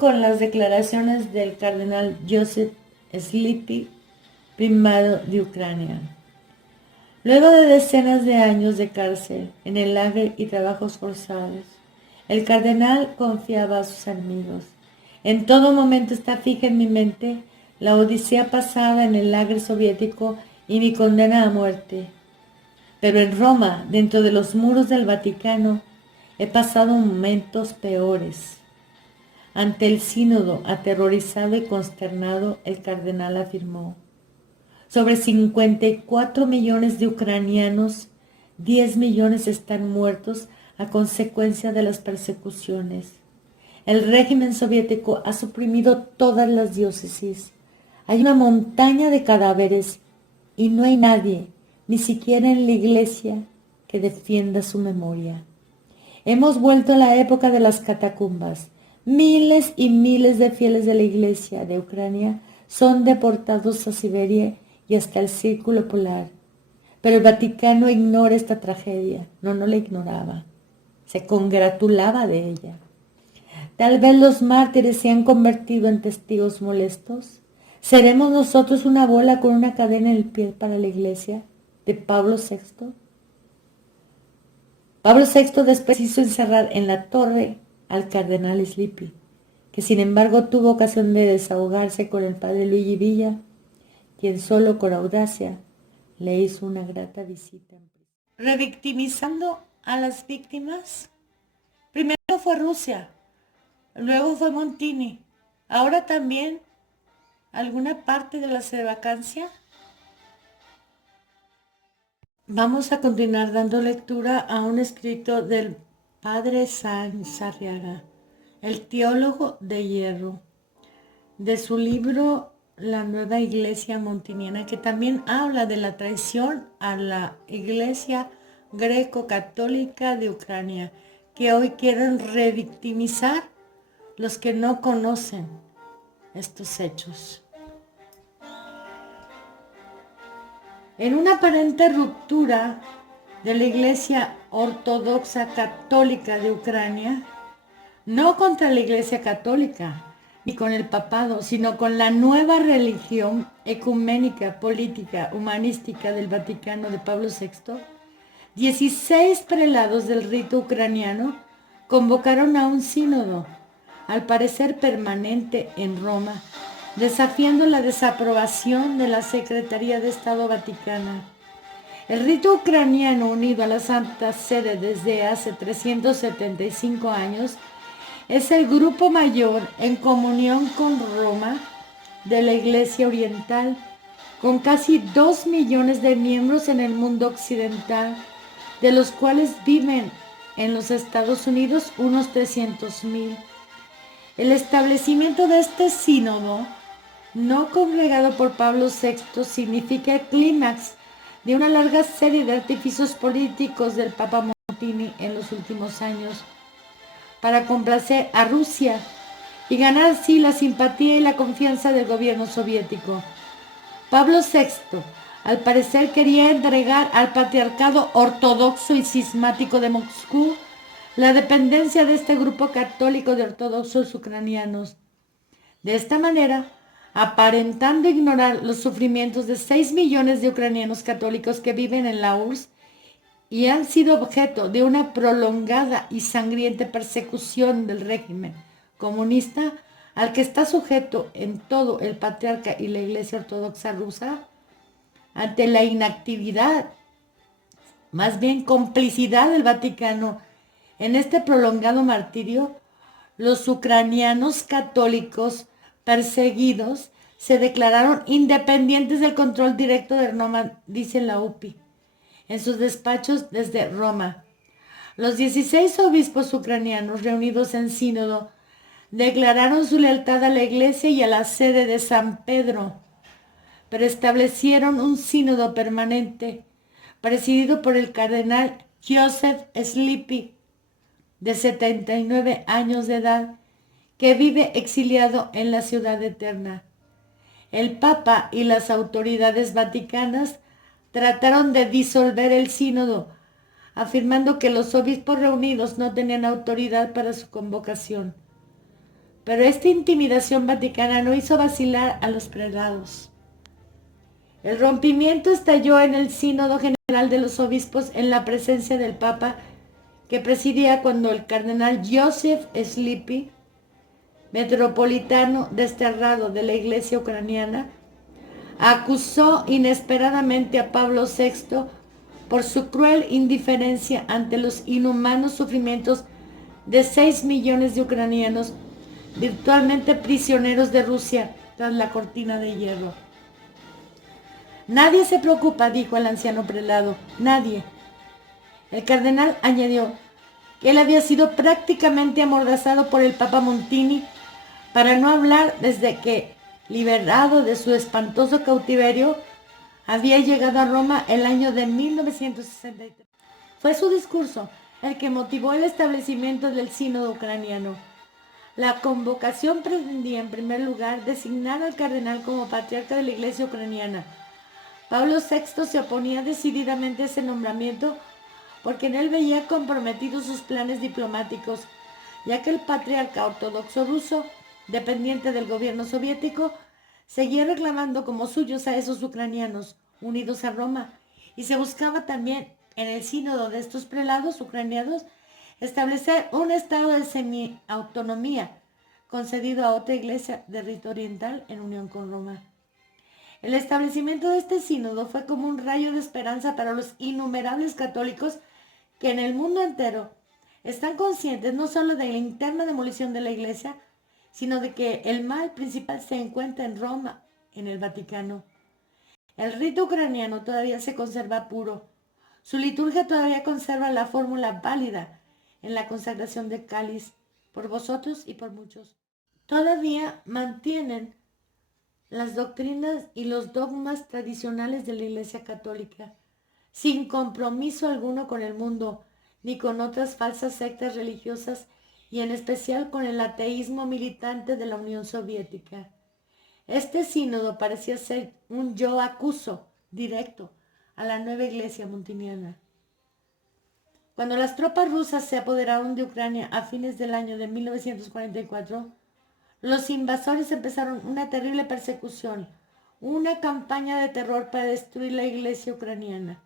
con las declaraciones del cardenal Joseph Sleepy, primado de Ucrania. Luego de decenas de años de cárcel, en el lager y trabajos forzados, el cardenal confiaba a sus amigos. En todo momento está fija en mi mente la odisea pasada en el lager soviético y mi condena a muerte. Pero en Roma, dentro de los muros del Vaticano, he pasado momentos peores. Ante el sínodo, aterrorizado y consternado, el cardenal afirmó: sobre 54 millones de ucranianos, 10 millones están muertos a consecuencia de las persecuciones. El régimen soviético ha suprimido todas las diócesis. Hay una montaña de cadáveres y no hay nadie, ni siquiera en la iglesia, que defienda su memoria. Hemos vuelto a la época de las catacumbas. Miles y miles de fieles de la iglesia de Ucrania son deportados a Siberia y hasta el círculo polar. Pero el Vaticano ignora esta tragedia. No la ignoraba. Se congratulaba de ella. Tal vez los mártires se han convertido en testigos molestos. ¿Seremos nosotros una bola con una cadena en el pie para la iglesia de Pablo VI? Pablo VI después hizo encerrar en la torre al cardenal Sleepy, que sin embargo tuvo ocasión de desahogarse con el padre Luigi Villa, quien solo con audacia le hizo una grata visita. Revictimizando a las víctimas. Primero fue Rusia, luego fue Montini, ahora también alguna parte de la sevacancia. Vamos a continuar dando lectura a un escrito del padre Sáenz Arriaga, el teólogo de hierro, de su libro La Nueva Iglesia Montiniana, que también habla de la traición a la Iglesia greco-católica de Ucrania, que hoy quieren revictimizar los que no conocen estos hechos. En una aparente ruptura de la Iglesia Ortodoxa Católica de Ucrania, no contra la Iglesia Católica ni con el papado, sino con la nueva religión ecuménica, política, humanística del Vaticano de Pablo VI, 16 prelados del rito ucraniano convocaron a un sínodo, al parecer permanente en Roma, desafiando la desaprobación de la Secretaría de Estado Vaticana. El rito ucraniano, unido a la Santa Sede desde hace 375 años, es el grupo mayor en comunión con Roma de la Iglesia Oriental, con casi 2 millones de miembros en el mundo occidental, de los cuales viven en los Estados Unidos unos 300,000. El establecimiento de este sínodo, no congregado por Pablo VI, significa el clímax de una larga serie de artificios políticos del Papa Montini en los últimos años para complacer a Rusia y ganar así la simpatía y la confianza del gobierno soviético. Pablo VI, al parecer, quería entregar al patriarcado ortodoxo y cismático de Moscú la dependencia de este grupo católico de ortodoxos ucranianos. De esta manera, aparentando ignorar los sufrimientos de 6 millones de ucranianos católicos que viven en la URSS y han sido objeto de una prolongada y sangrienta persecución del régimen comunista al que está sujeto en todo el patriarca y la Iglesia Ortodoxa rusa, ante la inactividad, más bien complicidad del Vaticano en este prolongado martirio, los ucranianos católicos perseguidos se declararon independientes del control directo de Roma, dice la UPI, en sus despachos desde Roma. Los 16 obispos ucranianos reunidos en sínodo declararon su lealtad a la Iglesia y a la sede de San Pedro, pero establecieron un sínodo permanente presidido por el cardenal Joseph Sleepy, de 79 años de edad, que vive exiliado en la Ciudad Eterna. El Papa y las autoridades vaticanas trataron de disolver el sínodo, afirmando que los obispos reunidos no tenían autoridad para su convocación. Pero esta intimidación vaticana no hizo vacilar a los prelados. El rompimiento estalló en el Sínodo General de los Obispos en la presencia del Papa, que presidía cuando el cardenal Joseph Sleepy, metropolitano desterrado de la Iglesia ucraniana, acusó inesperadamente a Pablo VI por su cruel indiferencia ante los inhumanos sufrimientos de 6 millones de ucranianos virtualmente prisioneros de Rusia tras la cortina de hierro. Nadie se preocupa, dijo el anciano prelado, nadie. El cardenal añadió que él había sido prácticamente amordazado por el Papa Montini, para no hablar desde que, liberado de su espantoso cautiverio, había llegado a Roma el año de 1963. Fue su discurso el que motivó el establecimiento del sínodo ucraniano. La convocación pretendía, en primer lugar, designar al cardenal como patriarca de la Iglesia ucraniana. Pablo VI se oponía decididamente a ese nombramiento porque en él veía comprometidos sus planes diplomáticos, ya que el patriarca ortodoxo ruso, dependiente del gobierno soviético, seguía reclamando como suyos a esos ucranianos unidos a Roma, y se buscaba también en el sínodo de estos prelados ucranianos establecer un estado de semi-autonomía concedido a otra iglesia de rito oriental en unión con Roma. El establecimiento de este sínodo fue como un rayo de esperanza para los innumerables católicos que en el mundo entero están conscientes no solo de la interna demolición de la iglesia, sino de que el mal principal se encuentra en Roma, en el Vaticano. El rito ucraniano todavía se conserva puro. Su liturgia todavía conserva la fórmula válida en la consagración del cáliz por vosotros y por muchos. Todavía mantienen las doctrinas y los dogmas tradicionales de la Iglesia Católica, sin compromiso alguno con el mundo, ni con otras falsas sectas religiosas, y en especial con el ateísmo militante de la Unión Soviética. Este sínodo parecía ser un yo acuso directo a la nueva Iglesia montiniana. Cuando las tropas rusas se apoderaron de Ucrania a fines del año de 1944, los invasores empezaron una terrible persecución, una campaña de terror para destruir la iglesia ucraniana.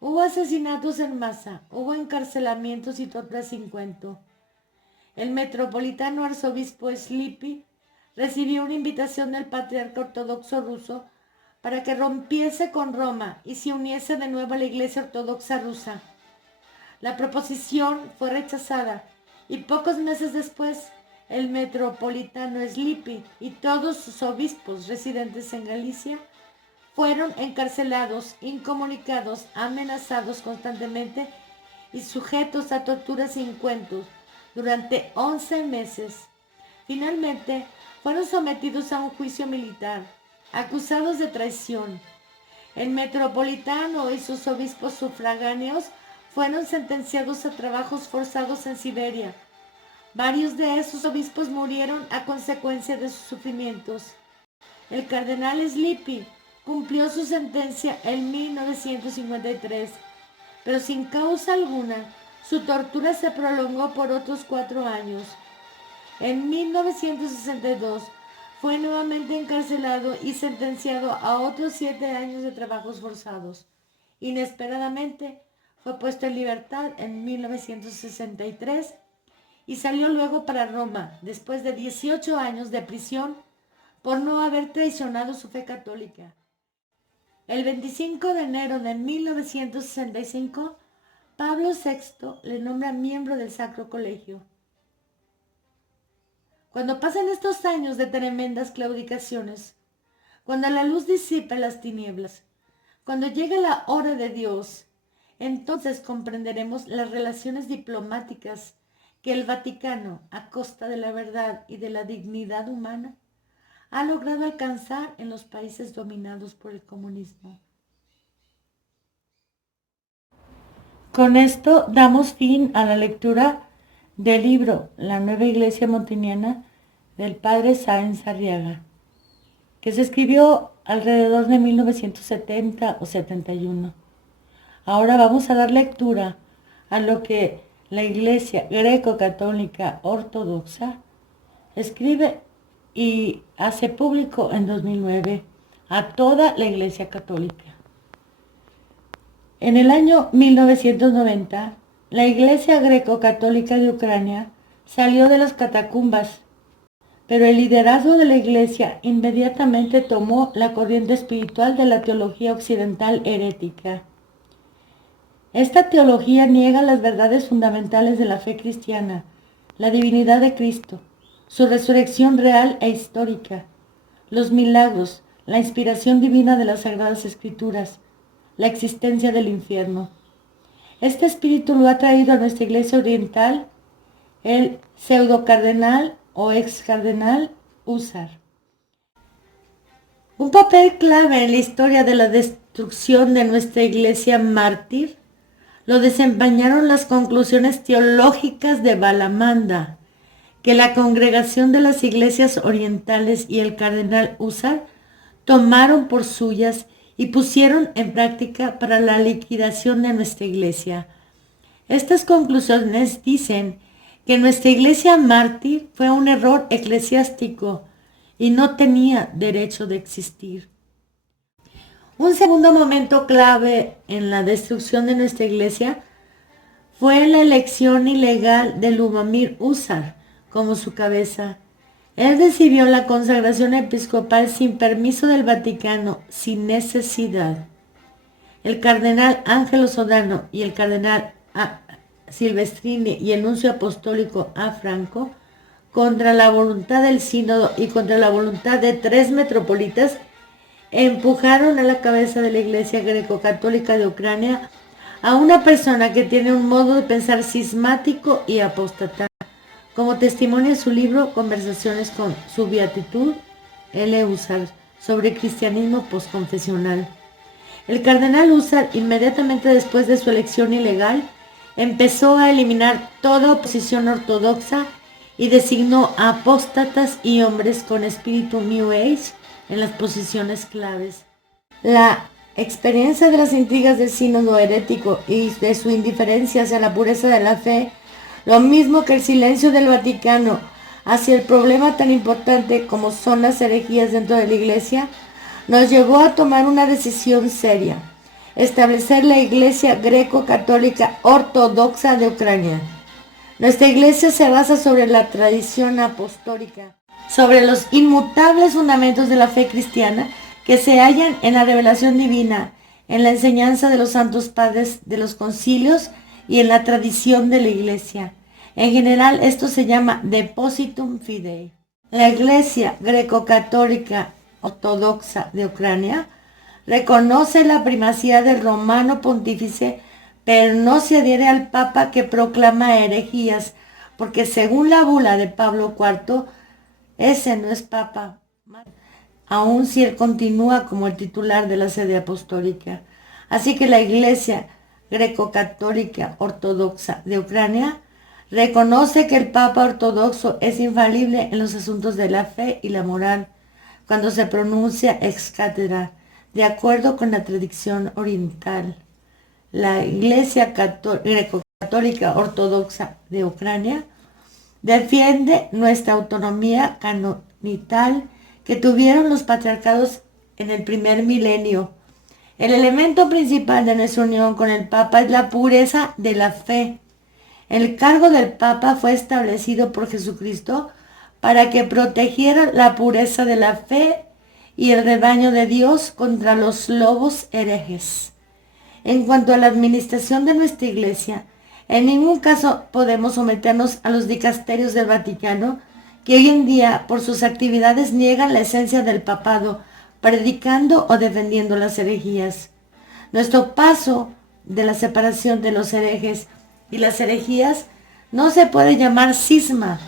Hubo asesinatos en masa, hubo encarcelamientos y torturas sin cuento. El metropolitano arzobispo Sleepy recibió una invitación del patriarca ortodoxo ruso para que rompiese con Roma y se uniese de nuevo a la iglesia ortodoxa rusa. La proposición fue rechazada y pocos meses después el metropolitano Sleepy y todos sus obispos residentes en Galicia fueron encarcelados, incomunicados, amenazados constantemente y sujetos a torturas sin cuentos durante 11 meses. Finalmente fueron sometidos a un juicio militar, acusados de traición. El metropolitano y sus obispos sufragáneos fueron sentenciados a trabajos forzados en Siberia. Varios de esos obispos murieron a consecuencia de sus sufrimientos. El cardenal Sleepy cumplió su sentencia en 1953, pero sin causa alguna. Su tortura se prolongó por otros 4 años. En 1962 fue nuevamente encarcelado y sentenciado a otros 7 años de trabajos forzados. Inesperadamente fue puesto en libertad en 1963 y salió luego para Roma después de 18 años de prisión por no haber traicionado su fe católica. El 25 de enero de 1965, Pablo VI le nombra miembro del Sacro Colegio. Cuando pasen estos años de tremendas claudicaciones, cuando la luz disipa las tinieblas, cuando llegue la hora de Dios, entonces comprenderemos las relaciones diplomáticas que el Vaticano, a costa de la verdad y de la dignidad humana, ha logrado alcanzar en los países dominados por el comunismo. Con esto damos fin a la lectura del libro La Nueva Iglesia Montiniana del padre Sáenz Arriaga, que se escribió alrededor de 1970 o 71. Ahora vamos a dar lectura a lo que la Iglesia Greco-Católica Ortodoxa escribe y hace público en 2009 a toda la Iglesia Católica. En el año 1990, la Iglesia Greco-Católica de Ucrania salió de las catacumbas, pero el liderazgo de la Iglesia inmediatamente tomó la corriente espiritual de la teología occidental herética. Esta teología niega las verdades fundamentales de la fe cristiana, la divinidad de Cristo, su resurrección real e histórica, los milagros, la inspiración divina de las Sagradas Escrituras, la existencia del infierno. Este espíritu lo ha traído a nuestra Iglesia Oriental el pseudocardenal o excardenal Husar. Un papel clave en la historia de la destrucción de nuestra Iglesia mártir lo desempeñaron las conclusiones teológicas de Balamanda, que la Congregación de las Iglesias Orientales y el cardenal Husar tomaron por suyas y pusieron en práctica para la liquidación de nuestra Iglesia. Estas conclusiones dicen que nuestra Iglesia mártir fue un error eclesiástico y no tenía derecho de existir. Un segundo momento clave en la destrucción de nuestra Iglesia fue la elección ilegal de Lubomir Husar como su cabeza. Él recibió la consagración episcopal sin permiso del Vaticano, sin necesidad. El cardenal Ángelo Sodano y el cardenal Silvestrini y el nuncio apostólico A. Franco, contra la voluntad del sínodo y contra la voluntad de 3 metropolitas, empujaron a la cabeza de la Iglesia Greco-Católica de Ucrania a una persona que tiene un modo de pensar cismático y apóstata, como testimonia su libro Conversaciones con su Beatitud, L. Husar, sobre cristianismo posconfesional. El cardenal Husar, inmediatamente después de su elección ilegal, empezó a eliminar toda oposición ortodoxa y designó a apóstatas y hombres con espíritu New Age en las posiciones claves. La experiencia de las intrigas del sínodo herético y de su indiferencia hacia la pureza de la fe, lo mismo que el silencio del Vaticano hacia el problema tan importante como son las herejías dentro de la Iglesia, nos llevó a tomar una decisión seria: establecer la Iglesia Greco-Católica Ortodoxa de Ucrania. Nuestra Iglesia se basa sobre la tradición apostólica, sobre los inmutables fundamentos de la fe cristiana que se hallan en la revelación divina, en la enseñanza de los santos padres de los concilios y en la tradición de la Iglesia. En general, esto se llama Depositum Fidei. La Iglesia Greco-Católica Ortodoxa de Ucrania reconoce la primacía del romano pontífice, pero no se adhiere al Papa que proclama herejías, porque según la bula de Pablo IV, ese no es Papa, aun si él continúa como el titular de la sede apostólica. Así que la Iglesia Greco-Católica Ortodoxa de Ucrania reconoce que el Papa ortodoxo es infalible en los asuntos de la fe y la moral, cuando se pronuncia ex cátedra, de acuerdo con la tradición oriental. La Iglesia Greco-Católica Ortodoxa de Ucrania defiende nuestra autonomía canonital que tuvieron los patriarcados en el primer milenio. El elemento principal de nuestra unión con el Papa es la pureza de la fe. El cargo del Papa fue establecido por Jesucristo para que protegiera la pureza de la fe y el rebaño de Dios contra los lobos herejes. En cuanto a la administración de nuestra Iglesia, en ningún caso podemos someternos a los dicasterios del Vaticano, que hoy en día, por sus actividades, niegan la esencia del papado, predicando o defendiendo las herejías. Nuestro paso de la separación de los herejes y las herejías no se puede llamar cisma.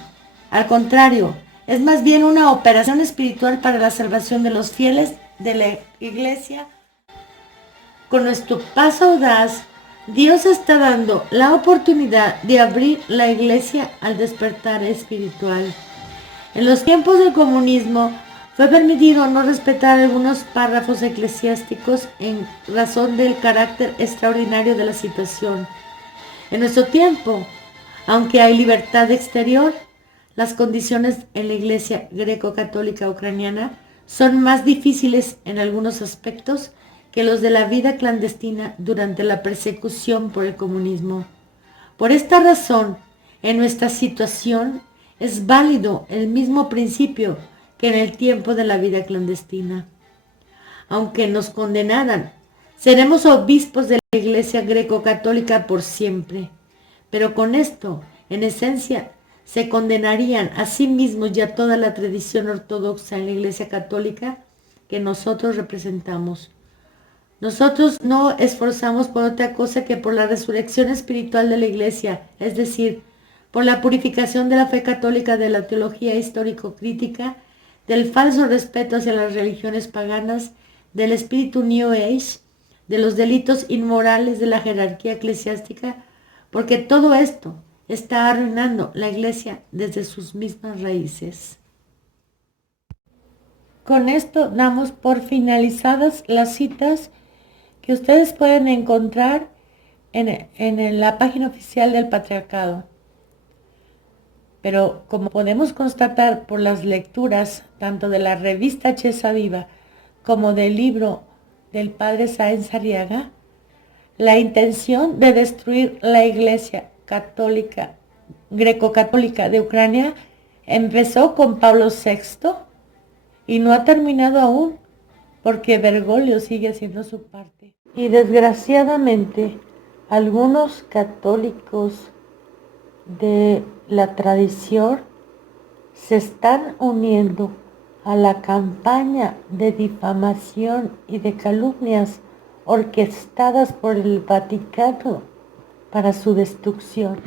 Al contrario, es más bien una operación espiritual para la salvación de los fieles de la Iglesia. Con nuestro paso audaz, Dios está dando la oportunidad de abrir la Iglesia al despertar espiritual. En los tiempos del comunismo fue permitido no respetar algunos párrafos eclesiásticos en razón del carácter extraordinario de la situación. En nuestro tiempo, aunque hay libertad exterior, las condiciones en la Iglesia greco-católica ucraniana son más difíciles en algunos aspectos que los de la vida clandestina durante la persecución por el comunismo. Por esta razón, en nuestra situación es válido el mismo principio que en el tiempo de la vida clandestina. Aunque nos condenaran, seremos obispos de la Iglesia greco-católica por siempre. Pero con esto, en esencia, se condenarían a sí mismos y a toda la tradición ortodoxa en la Iglesia católica que nosotros representamos. Nosotros no esforzamos por otra cosa que por la resurrección espiritual de la Iglesia, es decir, por la purificación de la fe católica, de la teología histórico-crítica, del falso respeto hacia las religiones paganas, del espíritu New Age, de los delitos inmorales de la jerarquía eclesiástica, porque todo esto está arruinando la Iglesia desde sus mismas raíces. Con esto damos por finalizadas las citas que ustedes pueden encontrar en la página oficial del Patriarcado. Pero como podemos constatar por las lecturas tanto de la revista Chesa Viva como del libro del padre Sáenz Arriaga, la intención de destruir la Iglesia católica, greco-católica de Ucrania empezó con Pablo VI y no ha terminado aún, porque Bergoglio sigue haciendo su parte. Y desgraciadamente, algunos católicos de la tradición se están uniendo a la campaña de difamación y de calumnias orquestadas por el Vaticano para su destrucción.